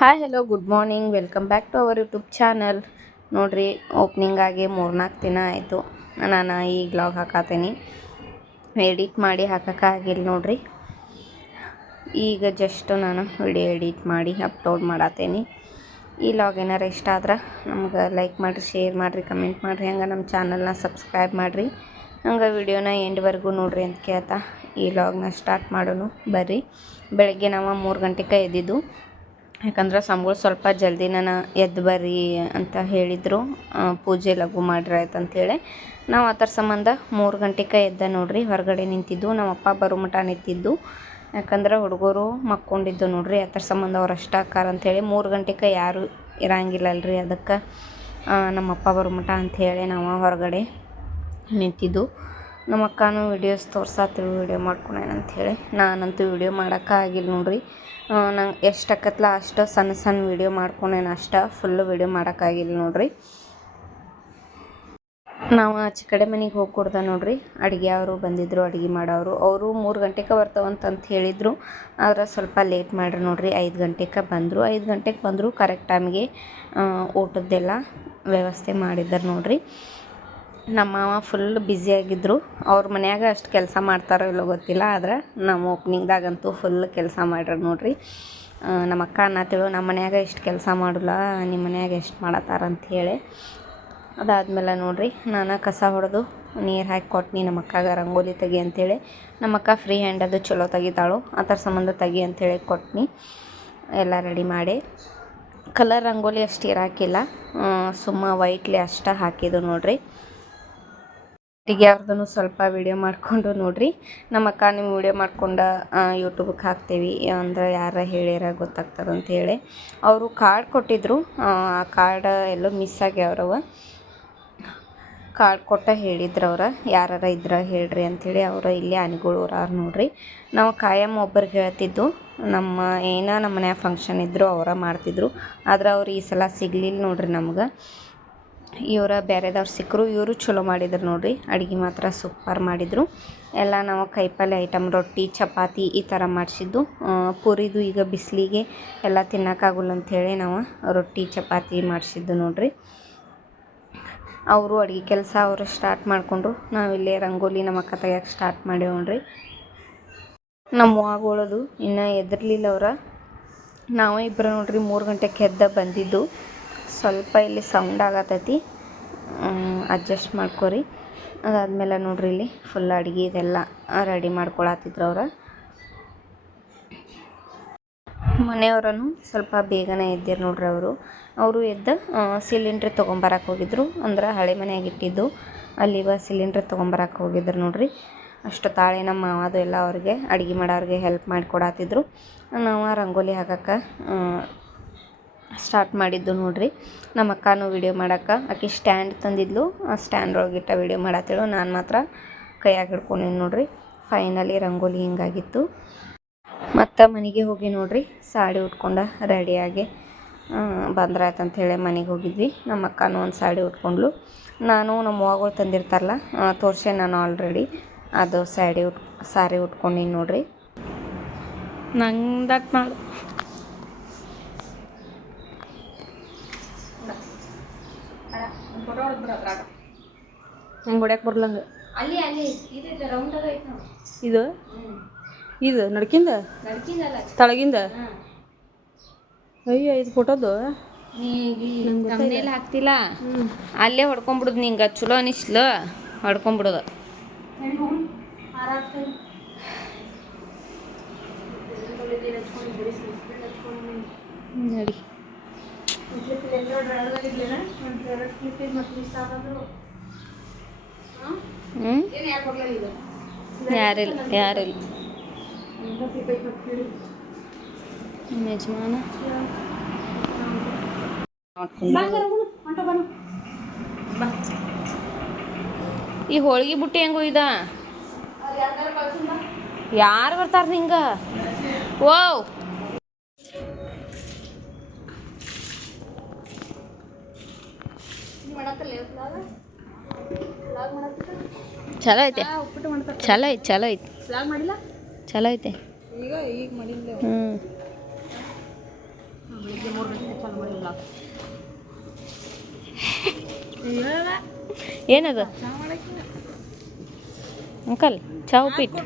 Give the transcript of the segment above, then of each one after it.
Hi hello good morning welcome back to our YouTube channel. ನೋಡಿರಿ, opening ಆಗಿ 3-4 ದಿನ ಆಯಿತು. ನಾನು ಈ ವ್ಲಾಗ್ ಹಾಕತ್ತೀನಿ. ಎಡಿಟ್ ಮಾಡಿ ಹಾಕೋಕ್ಕಾಗಿಲ್ಲ ನೋಡಿರಿ. ಈಗ ಜಸ್ಟ್ ನಾನು ವಿಡಿಯೋ ಎಡಿಟ್ ಮಾಡಿ ಅಪ್ಲೋಡ್ ಮಾಡತ್ತೀನಿ. ಈ ವ್ಲಾಗ್ ಏನಾರು ಇಷ್ಟ ಆದ್ರೆ ನಮ್ಗೆ ಲೈಕ್ ಮಾಡಿರಿ, ಶೇರ್ ಮಾಡಿರಿ, ಕಮೆಂಟ್ ಮಾಡಿರಿ. ಹಂಗೆ ನಮ್ಮ ಚಾನಲ್ನ ಸಬ್ಸ್ಕ್ರೈಬ್ ಮಾಡಿರಿ. ಹಂಗೆ ವಿಡಿಯೋನ ಎಂಡ್ವರೆಗೂ ನೋಡಿರಿ ಅಂತ ಕೇಳ್ತಾ ಈ ವ್ಲಾಗ್ನ ಸ್ಟಾರ್ಟ್ ಮಾಡೋಣ ಬರ್ರಿ. ಬೆಳಗ್ಗೆ ನಾವು 3 ಗಂಟೆಗೆ ಎದ್ದಿದ್ದು. ಯಾಕಂದ್ರೆ ಸ್ವಾಮಿಗಳು ಸ್ವಲ್ಪ ಜಲ್ದಿನ ಎದ್ದು ಬರ್ರಿ ಅಂತ ಹೇಳಿದರು. ಪೂಜೆ ಲಘು ಮಾಡ್ರಿ ಆಯ್ತು ಅಂಥೇಳಿ ನಾವು ಅದರ ಸಂಬಂಧ 3 ಗಂಟೆಗೆ ಎದ್ದ ನೋಡ್ರಿ. ಹೊರಗಡೆ ನಿಂತಿದ್ದು, ನಮ್ಮ ಅಪ್ಪ ಬರೋ ಮಟ ನಿಂತಿದ್ದು. ಯಾಕಂದ್ರೆ ಹುಡುಗರು ಮಕ್ಕೊಂಡಿದ್ದು ನೋಡ್ರಿ. ಅದರ ಸಂಬಂಧ ಅವ್ರು ಅಷ್ಟ ಆಕಾರ ಅಂಥೇಳಿ 3 ಗಂಟೆಗೆ ಯಾರೂ ಇರಂಗಿಲ್ಲಲ್ರಿ. ಅದಕ್ಕೆ ನಮ್ಮ ಅಪ್ಪ ಬರೋ ಮಟ ಅಂಥೇಳಿ ನಾವು ಹೊರಗಡೆ ನಿಂತಿದ್ದು. ನಮ್ಮ ಅಕ್ಕನೂ ವಿಡಿಯೋಸ್ ತೋರ್ಸಾತಿರು, ವಿಡಿಯೋ ಮಾಡ್ಕೊಳೇನಂಥೇಳಿ. ನಾನಂತೂ ವಿಡಿಯೋ ಮಾಡೋಕ್ಕಾಗಿಲ್ಲ ನೋಡ್ರಿ. ನಂಗೆ ಎಷ್ಟು ಆಕತ್ಲ ಅಷ್ಟು ಸಣ್ಣ ಸಣ್ಣ ವಿಡಿಯೋ ಮಾಡ್ಕೊಂಡೇನು ಅಷ್ಟು ಫುಲ್ಲು ವಿಡಿಯೋ ಮಾಡೋಕ್ಕಾಗಿಲ್ಲ ನೋಡ್ರಿ. ನಾವು ಆಚೆ ಕಡೆ ಮನೆಗೆ ಹೋಗಿ ಕೊಡ್ದೆ ನೋಡ್ರಿ. ಅಡುಗೆ ಅವರು ಬಂದಿದ್ದರು, ಅಡುಗೆ ಮಾಡೋರು. ಅವರು 3 ಗಂಟೆಗೆ ಬರ್ತಾವಂತಂತ ಹೇಳಿದರು. ಆದ್ರೆ ಸ್ವಲ್ಪ ಲೇಟ್ ಮಾಡ್ರಿ ನೋಡ್ರಿ. 5 ಗಂಟೆಗೆ ಬಂದರು. 5 ಗಂಟೆಗೆ ಬಂದರು, ಕರೆಕ್ಟ್ ಟೈಮ್ಗೆ ಊಟದ್ದೆಲ್ಲ ವ್ಯವಸ್ಥೆ ಮಾಡಿದ್ದಾರೆ ನೋಡ್ರಿ. ನಮ್ಮ ಮಾವ ಫುಲ್ ಬ್ಯುಸಿಯಾಗಿದ್ದರು. ಅವ್ರ ಮನ್ಯಾಗ ಅಷ್ಟು ಕೆಲಸ ಮಾಡ್ತಾರೋ ಇಲ್ಲೋ ಗೊತ್ತಿಲ್ಲ. ಆದ್ರೆ ನಮ್ಮ ಓಪ್ನಿಂಗ್ದಾಗಂತೂ ಫುಲ್ ಕೆಲಸ ಮಾಡ್ರಿ ನೋಡ್ರಿ. ನಮ್ಮ ಅಕ್ಕ ಅನ್ನತ್ತೇಳು, ನಮ್ಮ ಮನ್ಯಾಗ ಇಷ್ಟು ಕೆಲಸ ಮಾಡೋಲ್ಲ, ನಿಮ್ಮ ಮನ್ಯಾಗ ಎಷ್ಟು ಮಾಡತ್ತಾರ ಅಂಥೇಳಿ. ಅದಾದಮೇಲೆ ನೋಡ್ರಿ, ನಾನು ಕಸ ಹೊಡೆದು ನೀರು ಹಾಕಿ ಕೊಟ್ನಿ ನಮ್ಮ ಅಕ್ಕಗೆ. ರಂಗೋಲಿ ತೆಗಿ ಅಂಥೇಳಿ. ನಮ್ಮ ಅಕ್ಕ ಫ್ರೀ ಹ್ಯಾಂಡ್ ಅದು ಚಲೋ ತೆಗಿತಾಳು. ಅದರ ಸಂಬಂಧ ತೆಗಿ ಅಂಥೇಳಿ ಕೊಟ್ನಿ. ಎಲ್ಲ ರೆಡಿ ಮಾಡಿ ಕಲರ್ ರಂಗೋಲಿ ಅಷ್ಟು ಇರಾಕಿಲ್ಲ, ಸುಮ್ಮ ವೈಟ್ಲಿ ಅಷ್ಟು ಹಾಕಿದ್ದು ನೋಡ್ರಿ. ಅಡುಗೆ ಅವ್ರದ್ದು ಸ್ವಲ್ಪ ವೀಡಿಯೋ ಮಾಡಿಕೊಂಡು ನೋಡ್ರಿ. ನಮ್ಮ ಅಕ್ಕ ನಿಮ್ಮ ವೀಡಿಯೋ ಮಾಡ್ಕೊಂಡು ಯೂಟ್ಯೂಬ್ಗೆ ಹಾಕ್ತೀವಿ ಅಂದ್ರೆ ಯಾರು ಹೇಳ್ಯಾರ ಗೊತ್ತಾಗ್ತದೆ ಅಂಥೇಳಿ ಅವರು ಕಾರ್ಡ್ ಕೊಟ್ಟಿದ್ದರು. ಆ ಕಾರ್ಡ್ ಎಲ್ಲೋ ಮಿಸ್ ಆಗ್ಯಾವ್ರವ. ಕಾರ್ಡ್ ಕೊಟ್ಟ ಹೇಳಿದ್ರು ಅವ್ರು, ಯಾರಾರ ಇದ್ರೆ ಹೇಳ್ರಿ ಅಂಥೇಳಿ. ಅವರು ಇಲ್ಲೇ ಅನಿಗಳೂರಾರು ನೋಡ್ರಿ. ನಾವು ಕಾಯಂ ಒಬ್ಬರಿಗೆ ಹೇಳ್ತಿದ್ದು, ನಮ್ಮ ಮನ್ಯಾಗ ಫಂಕ್ಷನ್ ಇದ್ದರು ಅವರ ಮಾಡ್ತಿದ್ರು. ಆದ್ರೆ ಅವ್ರು ಈ ಸಲ ಸಿಗಲಿಲ್ಲ ನೋಡ್ರಿ ನಮ್ಗೆ. ಇವರ ಬೇರೆದವ್ರು ಸಿಕ್ಕರು. ಇವರು ಚಲೋ ಮಾಡಿದ್ರು ನೋಡ್ರಿ. ಅಡುಗೆ ಮಾತ್ರ ಸೂಪರ್ ಮಾಡಿದರು. ಎಲ್ಲ ನಾವು ಕೈಪಲ್ಯ ಐಟಮ್, ರೊಟ್ಟಿ ಚಪಾತಿ ಈ ಥರ ಮಾಡಿಸಿದ್ದು. ಪೂರಿದು ಈಗ ಬಿಸಿಲಿಗೆ ಎಲ್ಲ ತಿನ್ನೋಕ್ಕಾಗಲ್ಲ ಅಂಥೇಳಿ ನಾವು ರೊಟ್ಟಿ ಚಪಾತಿ ಮಾಡಿಸಿದ್ದು ನೋಡ್ರಿ. ಅವರು ಅಡುಗೆ ಕೆಲಸ ಅವರು ಸ್ಟಾರ್ಟ್ ಮಾಡಿಕೊಂಡ್ರು. ನಾವಿಲ್ಲೇ ರಂಗೋಲಿ ನಮ್ಮ ಅಕ್ಕ ತೆಗಿಯೋಕೆ ಸ್ಟಾರ್ಟ್ ಮಾಡೇವು ನೋಡ್ರಿ. ನಮ್ಮ ಅವ್ವಗಳದು ಇನ್ನೂ ಎದ್ರಲಿಲ್ಲ ಅವ್ರ. ನಾವೇ ಇಬ್ಬರು ನೋಡ್ರಿ 3 ಗಂಟೆಗೆ ಎದ್ದ ಬಂದಿದ್ದು. ಸ್ವಲ್ಪ ಇಲ್ಲಿ ಸೌಂಡ್ ಆಗತೈತಿ, ಅಡ್ಜಸ್ಟ್ ಮಾಡ್ಕೊರಿ. ಅದಾದಮೇಲೆ ನೋಡ್ರಿ, ಇಲ್ಲಿ ಫುಲ್ ಅಡುಗೆ ಇದೆಲ್ಲ ರೆಡಿ ಮಾಡ್ಕೊಳತ್ತಿದ್ರು ಅವ್ರು. ಮನೆಯವ್ರೂ ಸ್ವಲ್ಪ ಬೇಗನೆ ಎದ್ದಿರು ನೋಡ್ರಿ. ಅವರು ಎದ್ದು ಸಿಲಿಂಡ್ರ್ ತೊಗೊಂಬರಕ್ಕೆ ಹೋಗಿದ್ರು. ಅಂದ್ರೆ ಹಳೆ ಮನೆಯಾಗ ಇಟ್ಟಿದ್ದು ಅಲ್ಲಿ ಸಿಲಿಂಡ್ರ್ ತೊಗೊಂಬರಕ್ಕೆ ಹೋಗಿದ್ರು ನೋಡ್ರಿ. ಅಷ್ಟು ತಾಳೆ ನಮ್ಮ ಮಾವದು ಎಲ್ಲ ಅವ್ರಿಗೆ ಅಡುಗೆ ಮಾಡೋರಿಗೆ ಹೆಲ್ಪ್ ಮಾಡಿಕೊಡತ್ತಿದ್ರು. ನಾವು ರಂಗೋಲಿ ಹಾಕಕ್ಕೆ ಸ್ಟಾರ್ಟ್ ಮಾಡಿದ್ದು ನೋಡ್ರಿ. ನಮ್ಮ ಅಕ್ಕನೂ ವೀಡಿಯೋ ಮಾಡೋಕೆ ಆಕೆ ಸ್ಟ್ಯಾಂಡ್ ತಂದಿದ್ಲು. ಆ ಸ್ಟ್ಯಾಂಡ್ ಒಳಗಿಟ್ಟ ವೀಡಿಯೋ ಮಾಡತ್ತೇಳು. ನಾನು ಮಾತ್ರ ಕೈಯಾಗ ಹಿಡ್ಕೊಂಡೀನಿ ನೋಡ್ರಿ. ಫೈನಲಿ ರಂಗೋಲಿ ಹಿಂಗಾಗಿತ್ತು. ಮತ್ತು ಮನೆಗೆ ಹೋಗಿ ನೋಡ್ರಿ, ಸಾಡಿ ಉಟ್ಕೊಂಡು ರೆಡಿಯಾಗಿ ಬಂದ್ರಾಯ್ತು ಅಂಥೇಳಿ ಮನೆಗೆ ಹೋಗಿದ್ವಿ. ನಮ್ಮ ಅಕ್ಕನೂ ಒಂದು ಸಾಡಿ ಉಟ್ಕೊಂಡ್ಲು. ನಾನು ನಮ್ಮ ಅವ್ವಗಳು ತಂದಿರ್ತಾರಲ್ಲ, ತೋರಿಸೆ ನಾನು ಆಲ್ರೆಡಿ ಅದು ಸಾರಿ ಉಟ್ಕೊಂಡೀನಿ ನೋಡ್ರಿ. ನಂದಟ್ ಮಾಡು ಹಂಗೆ ಹೊಡ್ಯಕ್ಕೆ ಬರ್ಲಂಗೆ. ಇದು ಇದು ನಡ್ಕಿಂದ ತಳಗಿಂದ. ಅಯ್ಯೋ, ಇದು ಫೋಟೋದು ಹಾಕ್ತಿಲ್ಲ. ಅಲ್ಲೇ ಹೊಡ್ಕೊಂಬಿಡುದು. ನಿಂಗೆ ಚಲೋ ಅನಿಸ್ಲು ಹೊಡ್ಕೊಂಬಿಡೋದು. ನೋಡಿ, ಯಾರಿಲ್ಲ ಯಜಮಾನ. ಈ ಹೋಳಿಗೆ ಬುಟ್ಟಿ ಹೆಂಗೋ ಇದ ಯಾರು ಬರ್ತಾರ ನಿಂಗೆ? ಓ ಚಲೋ ಐತೆ, ಚಲೋ ಐತೆ. ಈಗ ಮಾಡಿಲ್ಲ. ಏನದು ಅಂಕಲ್ ಚಾ ಉಪ್ಪಿಟ್ಟು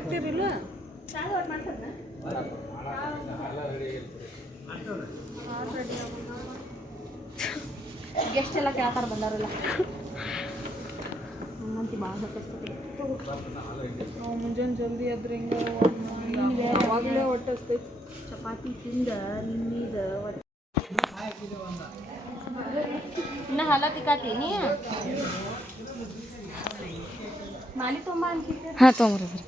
ಎಷ್ಟೆಲ್ಲ ಕೇಳ್ತಾರೆ ಬಂದಾರಲ್ಲ ಹಂಗಂತ ಭಾಳ ನಾವು ಮುಂಜಾನೆ ಜಲ್ದಿ ಆದ್ರೆ ಹಿಂಗೆ ಯಾವಾಗಲೇ ಹೊಟ್ಟಸ್ತೈತಿ ಚಪಾತಿ ತಿಂದ ನಿನ್ನೀದ ಇನ್ನು ಹಲ ತಿಕ್ಕಾತೀನಿ ಮಾಲಿ ತುಂಬ ಅಂತಿದ್ದೆ ಹಾಂ ತೊಗೊಂಬರ್ರಿ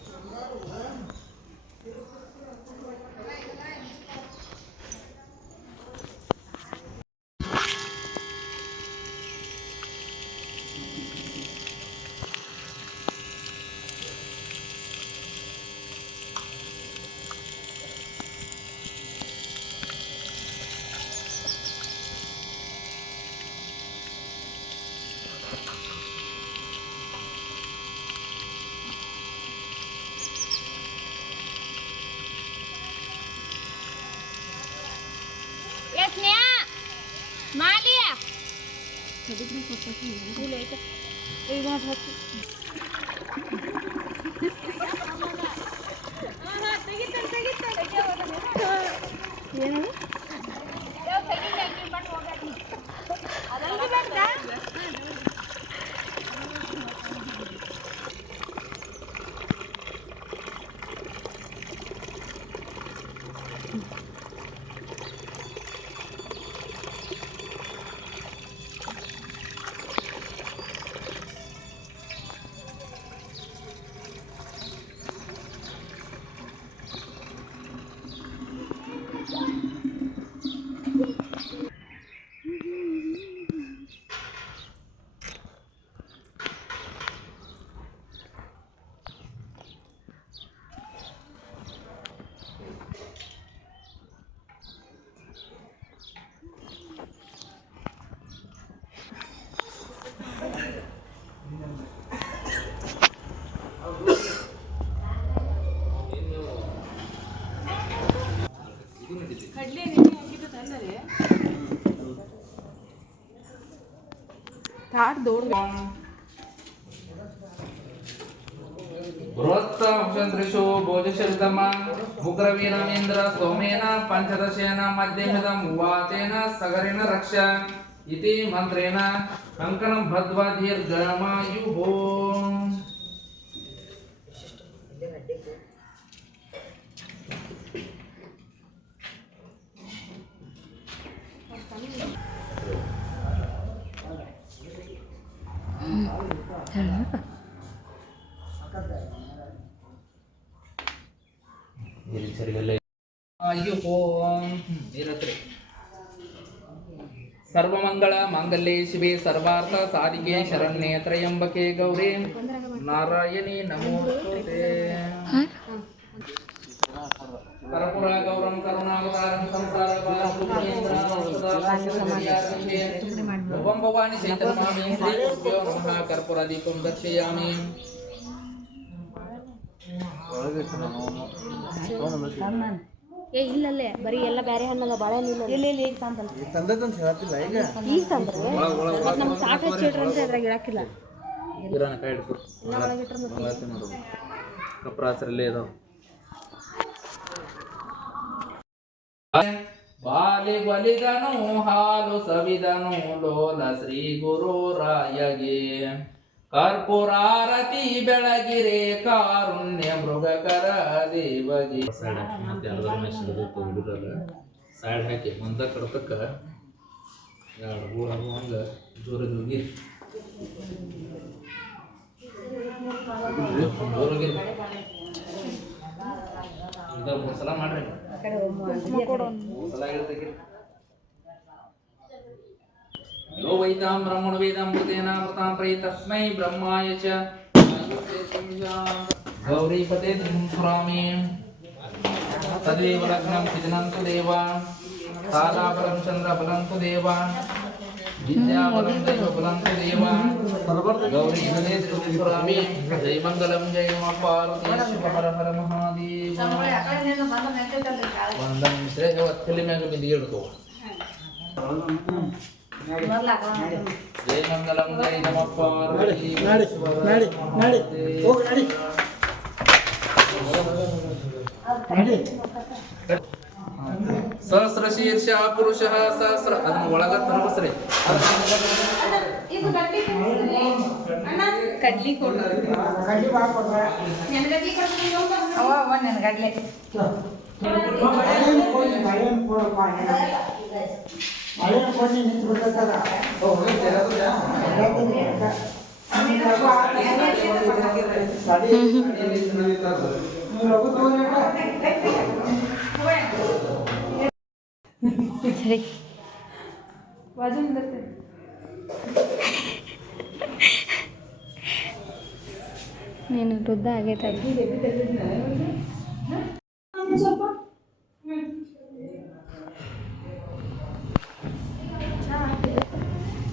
ಮಾಲಿಯ ಬೃಹತ್ಸಂಶು ಭೋಜಶರಿತಮ ಉಗ್ರವೀರಮೇಂದ್ರ ಸೋಮೇನ ಪಂಚದಶೇನ ಮಧ್ಯಮಿದಂ ಉವಾಚೇನ ಸಗರಿನ ರಕ್ಷ ಇತಿ ಮಂತ್ರೇಣ ಕಂಕಣಂ ಬದ್ಧ್ವಾ ದೀರ್ಘಮಾಯುಃ. ಸರ್ವಮಂಗಳ ಮಾಂಗಲ್ಯೆ ಶಿವೆ ಸರ್ವಾರ್ಥ ಸಾಧಿಕೆ ಶರಣ್ಯೆ ತ್ರಯಂಬಕೆ ಗೌರಿ ನಾರಾಯಣಿ ನಮೋಸ್ತುತೆ. ಕರ್ಪೂರ ಗೌರಂ ಕರುಣಾವತಾರಂ ಸಂಸಾರ ಭವಂ ಭವಾನಿ ಚೈತನ್ಯಮಾಮಿ ಶ್ರೀ ಗುರುಭ್ಯೋ ನಮಃ. ಕರ್ಪೂರ ದೀಪಂ ದರ್ಶಯಾಮಿ. ಇಲ್ಲಲ್ಲೇ ಬರೀ ಎಲ್ಲ ಬೇರೆ ಹಣ್ಣಲ್ಲ ಬಾಳೆಹಣ್ಣು ಇಲ್ಲ ಇಲ್ಲಿ ಈಗ ತಂದಲ್ಲ ಈಗ ತಂದ್ರೆ ನಮ್ಗೆ ಸಾಕು ಹೆಚ್ಚಿಡ್ರಿ ಅಂದ್ರೆ ಅದ್ರಾಗ ಇಡಾಕಿಲ್ಲ ಕಪ್ರಾಸರಲ್ಲೇ ಇದಾವ. ಬಾಲಿ ಬಲಿದನು ಹಾಲು ಸವಿದನು ಲೋಲ ಶ್ರೀ ಗುರು ರಾಯಗೆ. ಕರ್ಪೂರಾರತಿ ಬೆಳಗಿರೆ ಕಾರುಣ್ಯ ಮೃಗಕರ ದೇವಗೆ. ಸೈಡ್ ಹಾಕಿ ಮುಂದ ಕಡತಕ್ಕ ಹಂಗ ಜೋರದ ಹೋಗಿರಿ ಮೂರು ಸಲ ಮಾಡ್ರಿ. ಯೋ ವೈತಾಂ ಬ್ರಹ್ಮಣ ವೇದಾಮೃತೇನ ಅಮೃತಾಂ ಪ್ರಯತಸ್ಮೈ ಬ್ರಹ್ಮಾಯ ಚ ಗೌರೀಪತೆ ಧರ್ಮಸ್ವಾಮಿ ತದೇವ ಲಗ್ನಂ ಸಿದ್ಧನಂತು ದೇವ ತಾರಾಬಲಂ ಚಂದ್ರಬಲಂತು ದೇವ ವಿದ್ಯಾಬಲಂ ದೈವಬಲಂತು ದೇವ ಗೌರೀಪತೆ ಧರ್ಮಸ್ವಾಮಿ ಜೈ ಮಂಗಲಂ ಜೈ ಮಾ ಪಾರ್ವತಿ ಶಿವ ಹರ ಹರ ಮಹಾದೇವ. ಒಂದ ನಿಮಿಷ ಒತ್ತಲಿ ಮ್ಯಾಗ ಬಿಂದಿಗೆ ಹಿಡ್ಕೋ ಜೈ ಮಂಗಲಂ ಜೈ ನಮಃ ಪಾರ್ವತಿ ಸಹಸ್ರ ಶೀರ್ಷ ಪುರುಷ ಸಹಸ್ರ ಅದನ್ನ ಒಳಗ ತರಬಸ್ರಿ ಕಡ್ಲಿ ಕೊಡು ಅವ ನೆನಗಡ್ಲೆ ಸರಿ ನೀನು ವೃದ್ಧ ಆಗೈತೆ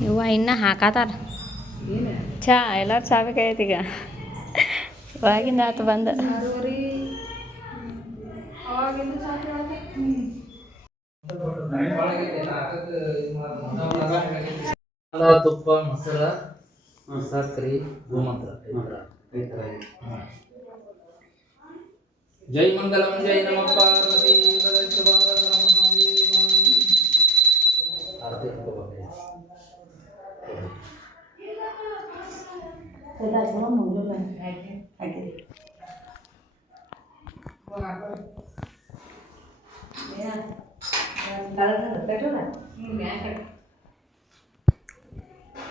ಇವ ಇನ್ನು ಹಾಕಾತಾರ ಚಾ ಎಲ್ಲರೂ ಚಾ ಬೇಕಾಗೈತಿ ಈಗ ಇವಾಗಿಂದ ಆತು ಬಂದ ತುಪ್ಪ ಮೊಸರ ಸಕ್ರಿ ಗೋಮಂತ್ರ ಜೈ ಮಂಗಲಂ ಜೈ ನಮಃ ಪಾರ್ವತಿ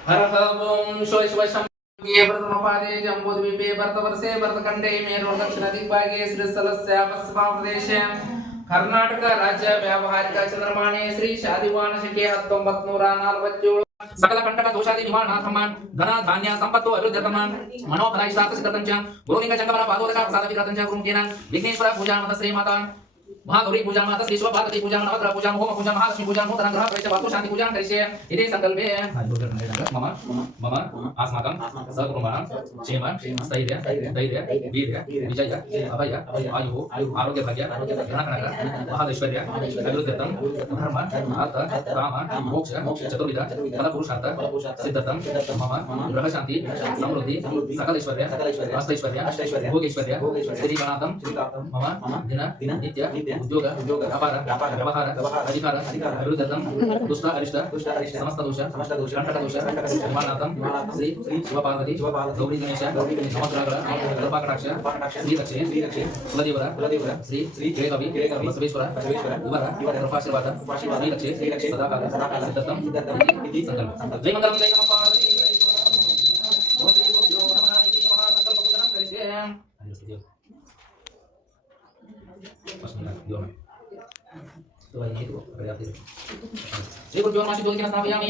हर ओम शिव शिव शंभुये प्रथमपादे जम्बूद्वीपे भरतवर्षे भरतखण्डे मेरु दक्षिणदिग्भागे श्रीस्थलस्य पश्चिमप्रदेशे कर्नाटक राज्य व्यावहारिक चंद्रमाणे श्री शादिवान शके 1947 सकल कंटक दोषादि निवारणार्थम धन धान्य संपत्तो अभिवृद्ध्यर्थम मनोफलाइष्टार्थ सिद्धर्थं च गुरुलिंग चंद्रमल पादोदक प्रसाद विग्रहं च गुरुमुखेन विघ्नेश्वर पूजा मत श्री माता महागौरी पूजा माता श्री शिवपार्वती पूजा नवग्रह पूजा होम पूजा महालक्ष्मी पूजा नूतन ग्रह प्रवेश वास्तु शांति पूजा करिष्ये इति संकल्पे मम मम अस्माकं सकुटुम्बानां क्षेम स्थैर्य धैर्य वीर्य विजय अभय आयुः आरोग्य भाग्य धनकनक महादैश्वर्य अभिवृद्ध्यर्थं धर्म अर्थ काम मोक्ष चतुर्विध फल पुरुषार्थ सिद्धर्थं मम ग्रह शांति समृद्धि सकल ऐश्वर्य अष्टैश्वर्य भोगैश्वर्य श्री गणातं मम दिन नित्य उद्योग व्यापार व्यवहार अधिकार अभिवृद्धर्थं दुष्ट अरिष्ट समस्त दोष कंटक दोष निवारणार्थं श्री शिवपार्वती गौरी गणेश नवग्रह कृपाकटाक्ष श्री रक्षे कुलदेवर श्री केळगवी बसवेश्वर इवर कृपाशीर्वाद श्री रक्षे सदाकाल सिद्धर्थं इति संकल्प जय मंगलम जय नमः पार्वती ओम श्री गुरुभ्यो नमः इति महासंकल्प पूजनं करिष्ये श्री गुरुभ्यो नमः ज्योतिना स्थापयामि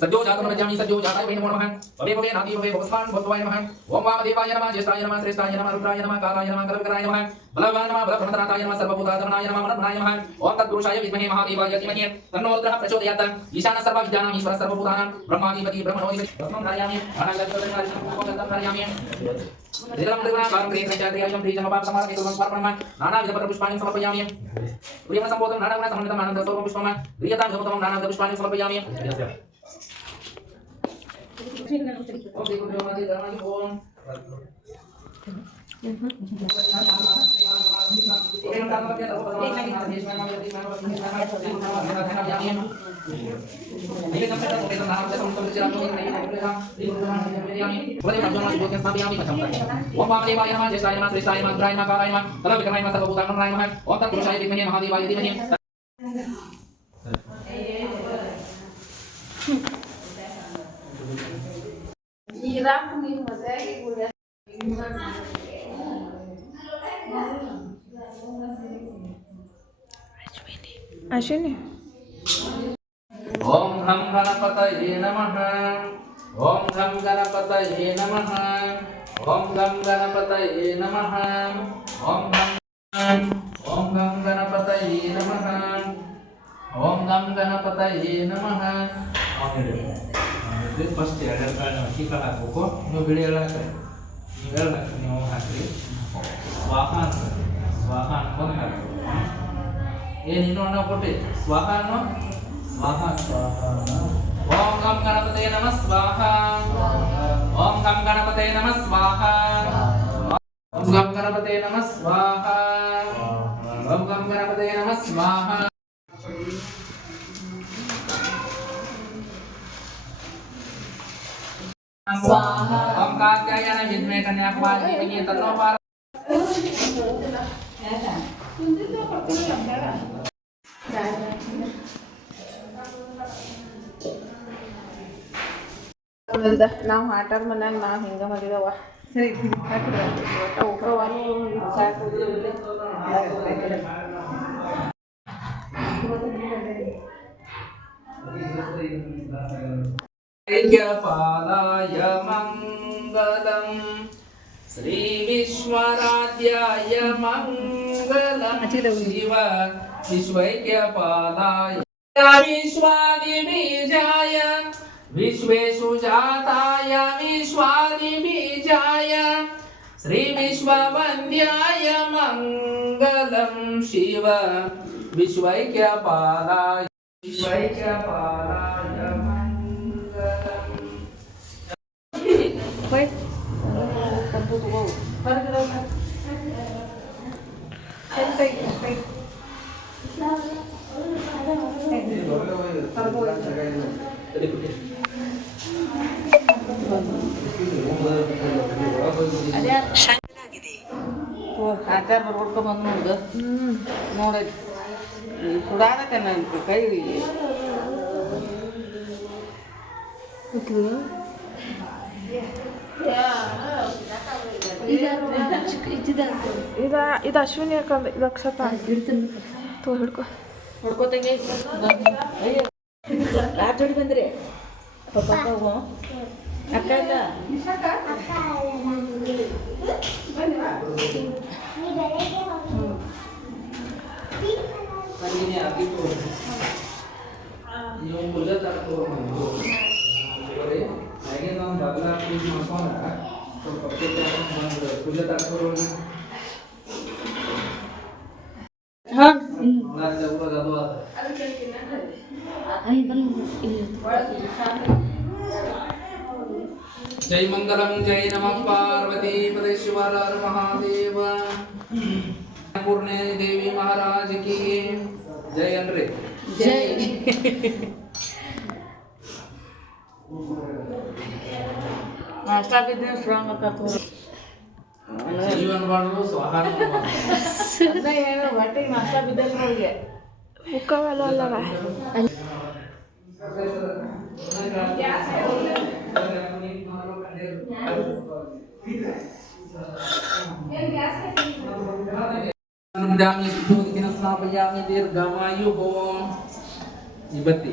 सद्यो जातं नमः सद्यो जाताय वै नमो नमः भवे भवे नाति भवे भवस्मान् भवत्वाय नमः ओम वामदेवाय नमः ज्येष्ठाय नमः श्रेष्ठाय नमः रुद्राय नमः कालाय नमः कलविकराय नमः बलवाय नमः बलप्रमथनाथाय नमः सर्वभूतात्मनाय नमः मनोन्मनाय नमः ओम तत्पुरुषाय विद्महे महादेवाय धीमहि तन्नो रुद्रः प्रचोदयात् ईशानः सर्वविद्यानां ईश्वरः सर्वभूतानां ब्रह्माधिपति ब्रह्मणोऽधिपति तस्मै धारयामि अनागतपरिमार्जनं निरं त्रिगुणाकारं क्रियेन्द्रचार्यायं त्रिजमपाप समारकेतुं समर्पयामि नानाविधपत्रपुष्पाणि समर्पयामि प्रियमसम्बोधं नानागुणसमन्वितं आनन्दस्वरूपं पुष्पं प्रियतां गौतमं नानाविधपुष्पाणि समर्पयामि ओम श्री गुरुभ्यो नमः ओम ओम वामदेवाय नमः ज्येष्ठाय नमः श्रेष्ठाय नमः रुद्राय नमः कालाय नमः कलविकराय नमः सर्वभूतात्मनाय नमः ओम तत्पुरुषाय विद्महे महादेवाय धीमहि अश्विनी ओम घम गणपतये नमः ओम घम गणपतये नमः ओम घम गणपतये नमः ओम घम गणपतये नमः ओम घम गणपतये नमः फस्ट ಎರಡು ಕಾಳನ್ನ ಟಿಕ ಹಾಕಬೇಕು ನೀವು ಬಿಳಿ ಹೇಳಕ್ಕೆ ನೀವು ಹೇಳಕ್ಕೆ ನೀವು ಹಾಕ್ರಿ ಸ್ವಾಹ ಅಂತ ಸ್ವಾಹ ಅನ್ಕೊಂಡು ಹಾಕಬೇಕು ಏನು ಇನ್ನೂ ಅಣ್ಣ ಕೊಟ್ಟಿ ಸ್ವಾಹ ಅನ್ನೋ ಸ್ವಾಹ ಸ್ವಾಹ ಓಂ ಗಂ ಗಣಪತೇ ನಮಃ ಸ್ವಾಹ ಓಂ ಗಂ ಗಣಪತೇ ನಮಃ ಸ್ವಾಹ ಓಂ ಗಂ ಗಣಪತೇ ನಮಃ ಸ್ವಾಹ ಓಂ ಗಂ ಗಣಪತೇ ನಮಃ ಸ್ವಾಹ ಓಂ ಕಾತ್ಯಾಯನ ವಿದ್ಮೇ ಕನ್ಯಾಕುಮಾರಿ ಧೀಮಹಿ ತನ್ನೋ ಭಾರತ ನಾವು ಆಟಾರ ಮನ್ಯಾಗ ನಾವು ಹಿಂಗೆ ಮಾಡಿದವ ಸರಿ ಪಾಲಾಯ ಮಂಗಲಂ ಶ್ರೀ ವಿಶ್ವರಾಧ್ಯಾಯ ಮಂಗಲಂ ಶಿವ ವಿಶ್ವೈಕ್ಯಪಾಲಾಯ ವಿಶ್ವಾದಿಬೀಜಾಯ ವಿಶ್ವೇಶು ಜಾತಾಯ ವಿಶ್ವಾದಿಬೀಜಾಯ ಶ್ರೀ ವಿಶ್ವವಂದ್ಯಾಯ ಮಂಗಲಂ ಶಿವ ವಿಶ್ವೈಕ್ಯಪಾಲಾಯ ವಿಶ್ವೈಕ್ಯಪಾಲಾಯ ಮಂಗಲಂ ಆಚಾರ ಬರ್ಬಿಡ್ಕೊ ಬಂದು ನೋಡ್ದು ನೋಡಿ ಸುಡಾಗತ್ತೆ ನನ್ನ ಕೈ ಇದು ಅಶ್ವಿನಿ ಯಾಕಂದ್ರೆ ಇದು ಅಕ್ಷತ ತೋ ಹಿಡ್ಕೊ ಹೊಡ್ಕೋತಂಗೆ ಯಾರು ಜೋಡಿ ಬಂದ್ರಿ ಪಪ್ಪ ಅಕ್ಕ ಅಕ್ಕ ನೀವು ಪೂಜೆ ತಗೊಂಡು ಹಾಗೆ ನಾವು ಬದಲ ಪೂಜೆ ಮಾಡ್ಕೊಂಡ ಪೂಜೆ ತಗೊಂಡು जय मंगलम जय नमः पार्वती पदेश्वर महादेव पूर्णे देवी महाराज की जय अन्रे ಜೈ ನಾಷ್ಟ ಆಗಿದ್ದೆ ಸ್ಟ್ರಾಂಗ್ ಆಕತ್ತು जीवन बाळू स्वाहा ಅದ ಹೇಳು ಹೊಟ್ಟೆಗೆ ನಾಷ್ಟ ಬಿದ್ದಲ್ಲ ಅವ್ರಿಗೆ ಮುಖವಲ್ಲ ಅಲ್ಲವ नमदामि सुखोदिन स्नापयामि दीर्घमायुः निबद्धि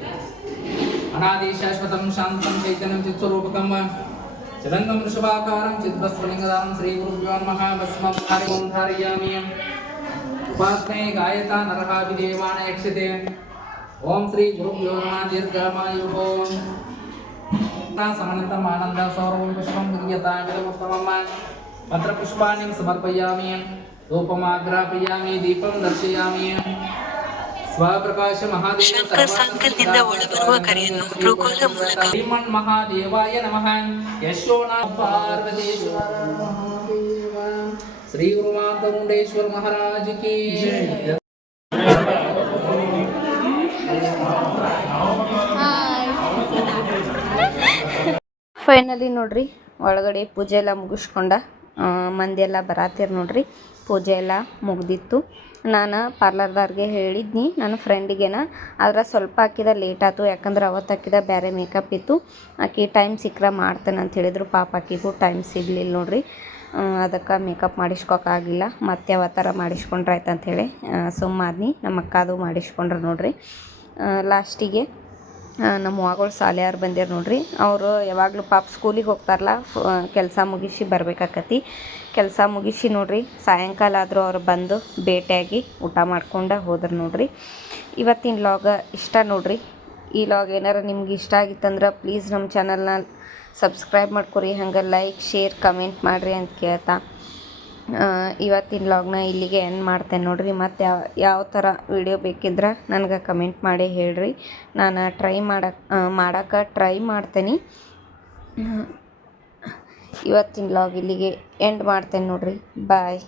अनादि शाश्वतं शान्तं चैतन्यं चित्स्वरूपकं चलङ्गं वृषभाकारं चिद्भस्वलिङ्गदानं श्रीगुरुभ्यो नमः भस्मं धारयामि उपासने गायता नरः विदेवान् यक्षते ओम श्री गुरुभ्यो नमः दीर्घमायुः समन्वितम् आनन्द सौरभं पुष्पं विद्यतामिदमुत्तमं पत्रपुष्पाणि समर्पयामि धूपमाग्रापयामि दीपं दर्शयामि स्वप्रकाश महादेव ಶಂಕರ್ ಸಂಕಲ್ಪದಿಂದ ಒಳಬರುವ ಕರೆಯನ್ನು ರುಕೋಲ ಮೂಲಕ श्रीमन् महादेवाय नमः यशोना पार्वतीश्वर महादेव श्री गुरुमाता मुंडेश्वर महाराज की जय। ಫೈನಲಿ ನೋಡ್ರಿ ಒಳಗಡೆ ಪೂಜೆ ಎಲ್ಲ ಮುಗಿಸ್ಕೊಂಡ ಮಂದಿ ಎಲ್ಲ ಬರಾತಿರ್ ನೋಡ್ರಿ ಪೂಜೆ ಎಲ್ಲ ಮುಗ್ದಿತ್ತು ನಾನು ಪಾರ್ಲರ್ದವ್ರಿಗೆ ಹೇಳಿದ್ನಿ ನನ್ನ ಫ್ರೆಂಡಿಗೇನ ಆದ್ರೆ ಸ್ವಲ್ಪ ಹಾಕಿದ ಲೇಟ್ ಆಯ್ತು ಯಾಕಂದ್ರೆ ಅವತ್ತು ಹಾಕಿದ ಬೇರೆ ಮೇಕಪ್ ಇತ್ತು ಆಕೆ ಟೈಮ್ ಸಿಕ್ಕರೆ ಮಾಡ್ತೇನೆ ಅಂತ ಹೇಳಿದ್ರು ಪಾಪ ಆಕಿಗೂ ಟೈಮ್ ಸಿಗಲಿಲ್ಲ ನೋಡ್ರಿ ಅದಕ್ಕೆ ಮೇಕಪ್ ಮಾಡಿಸ್ಕೋಕ್ಕಾಗಿಲ್ಲ ಮತ್ತೆ ಯಾವ ಥರ ಮಾಡಿಸ್ಕೊಂಡ್ರೆ ಆಯ್ತು ಅಂಥೇಳಿ ಸುಮ್ಮಾದ್ನಿ ನಮ್ಮ ಅಕ್ಕದು ಮಾಡಿಸ್ಕೊಂಡ್ರೆ ನೋಡ್ರಿ ಲಾಸ್ಟಿಗೆ ನಮ್ಮ ಅವ್ವಗಳು ಶಾಲೆಯವ್ರು ಬಂದಿರು ನೋಡ್ರಿ ಅವರು ಯಾವಾಗಲೂ ಪಾಪ ಸ್ಕೂಲಿಗೆ ಹೋಗ್ತಾರಲ್ಲ ಕೆಲಸ ಮುಗಿಸಿ ಬರ್ಬೇಕಾಕತಿ ಕೆಲಸ ಮುಗಿಸಿ ನೋಡ್ರಿ ಸಾಯಂಕಾಲ ಆದರೂ ಅವ್ರು ಬಂದು ಭೇಟಿಯಾಗಿ ಊಟ ಮಾಡ್ಕೊಂಡು ಹೋದ್ರು ನೋಡ್ರಿ ಇವತ್ತಿನ ಲಾಗ ಇಷ್ಟ ನೋಡ್ರಿ ಈ ಲಾಗ್ ಏನಾರ ನಿಮ್ಗೆ ಇಷ್ಟ ಆಗಿತ್ತಂದ್ರೆ ಪ್ಲೀಸ್ ನಮ್ಮ ಚಾನಲ್ನ ಸಬ್ಸ್ಕ್ರೈಬ್ ಮಾಡ್ಕೊರಿ ಹಂಗೆ ಲೈಕ್ ಶೇರ್ ಕಮೆಂಟ್ ಮಾಡಿರಿ ಅಂತ ಕೇಳ್ತಾ ಇವತ್ತಿನ ವ್ಲಾಗ್ನ ಇಲ್ಲಿಗೆ ಎಂಡ್ ಮಾಡ್ತೇನೆ ನೋಡಿರಿ. ಮತ್ತು ಯಾವ ಥರ ವಿಡಿಯೋ ಬೇಕಿದ್ರೆ ನನಗೆ ಕಮೆಂಟ್ ಮಾಡಿ ಹೇಳ್ರಿ. ನಾನು ಮಾಡೋಕ್ಕೆ ಟ್ರೈ ಮಾಡ್ತೇನೆ. ಇವತ್ತಿನ ವ್ಲಾಗ್ ಇಲ್ಲಿಗೆ ಎಂಡ್ ಮಾಡ್ತೇನೆ ನೋಡಿರಿ. ಬಾಯ್.